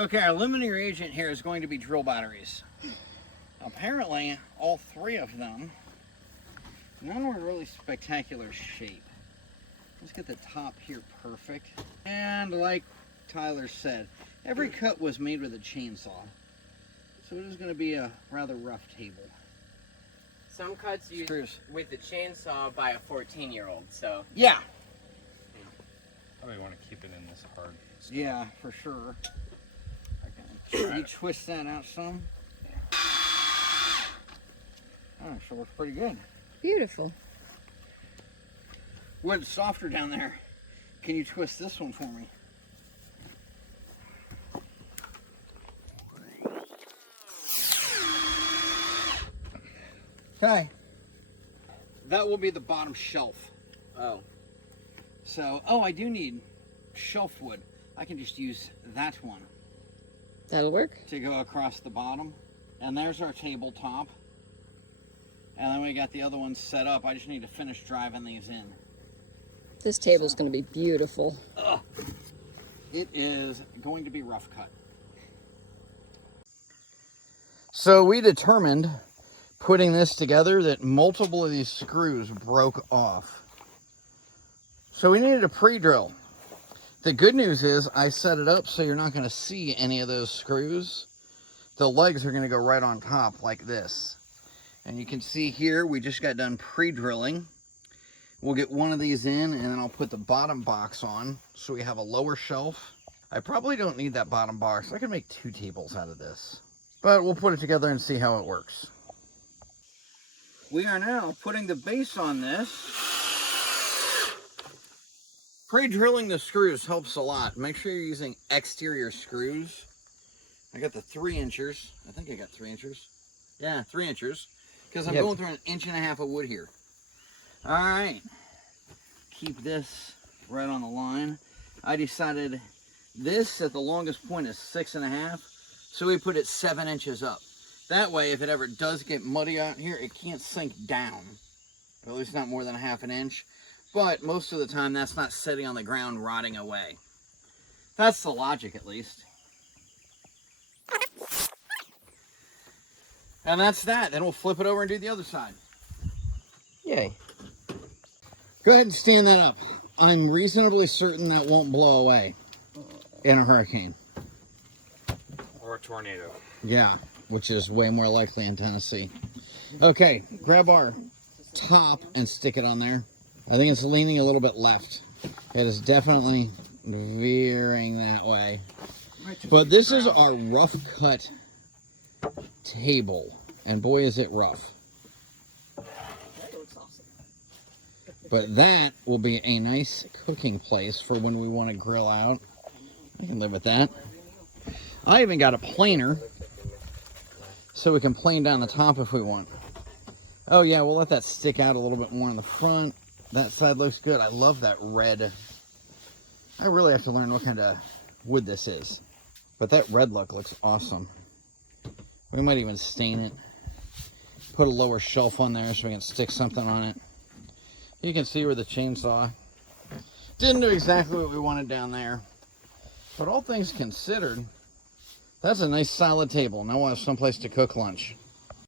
Okay, our limiting reagent here is going to be drill batteries. Apparently, all 3 of them, none were really spectacular shape. Let's get the top here perfect. And like Tyler said, every cut was made with a chainsaw. So it is going to be a rather rough table. Some cuts used with the chainsaw by a 14-year-old, so. Yeah. Probably want to keep it in this hard stuff. Yeah, for sure. Okay. You twist that out some. Oh, sure looks pretty good. Beautiful. Wood's softer down there. Can you twist this one for me? Okay. That will be the bottom shelf. Oh. So, oh, I do need shelf wood. I can just use that one That'll work. to go across the bottom. And there's our tabletop. And then we got the other ones set up. I just need to finish driving these in. This table's going to be beautiful. It is going to be rough cut. So we determined, putting this together, that multiple of these screws broke off. So we needed a pre-drill. The good news is I set it up so you're not going to see any of those screws. The legs are going to go right on top like this. And you can see here, we just got done pre-drilling. We'll get one of these in, and then I'll put the bottom box on so we have a lower shelf. I probably don't need that bottom box. I can make 2 tables out of this. But we'll put it together and see how it works. We are now putting the base on this. Pre-drilling the screws helps a lot. Make sure you're using exterior screws. I got the 3-inchers. I think I got 3-inchers. Yeah, 3-inchers. Because I'm going through an 1.5 inches of wood here. All right. Keep this right on the line. I decided this at the longest point is 6.5. So we put it 7 inches up. That way, if it ever does get muddy out here, it can't sink down. Or at least not more than 1/2 inch. But most of the time, that's not sitting on the ground rotting away. That's the logic, at least. And that's that. Then we'll flip it over and do the other side. Yay. Go ahead and stand that up. I'm reasonably certain that won't blow away in a hurricane. Or a tornado. Yeah, which is way more likely in Tennessee. Okay, grab our top and stick it on there. I think it's leaning a little bit left. It is definitely veering that way. But this is our rough cut table. And boy, is it rough. That looks awesome. But that will be a nice cooking place for when we want to grill out. I can live with that. I even got a planer so we can plane down the top if we want. Oh yeah, we'll let that stick out a little bit more in the front. That side looks good. I love that red. I really have to learn what kind of wood this is. But that red look looks awesome. We might even stain it. Put a lower shelf on there so we can stick something on it. You can see where the chainsaw didn't do exactly what we wanted down there. But all things considered, that's a nice solid table. Now we'll have someplace to cook lunch.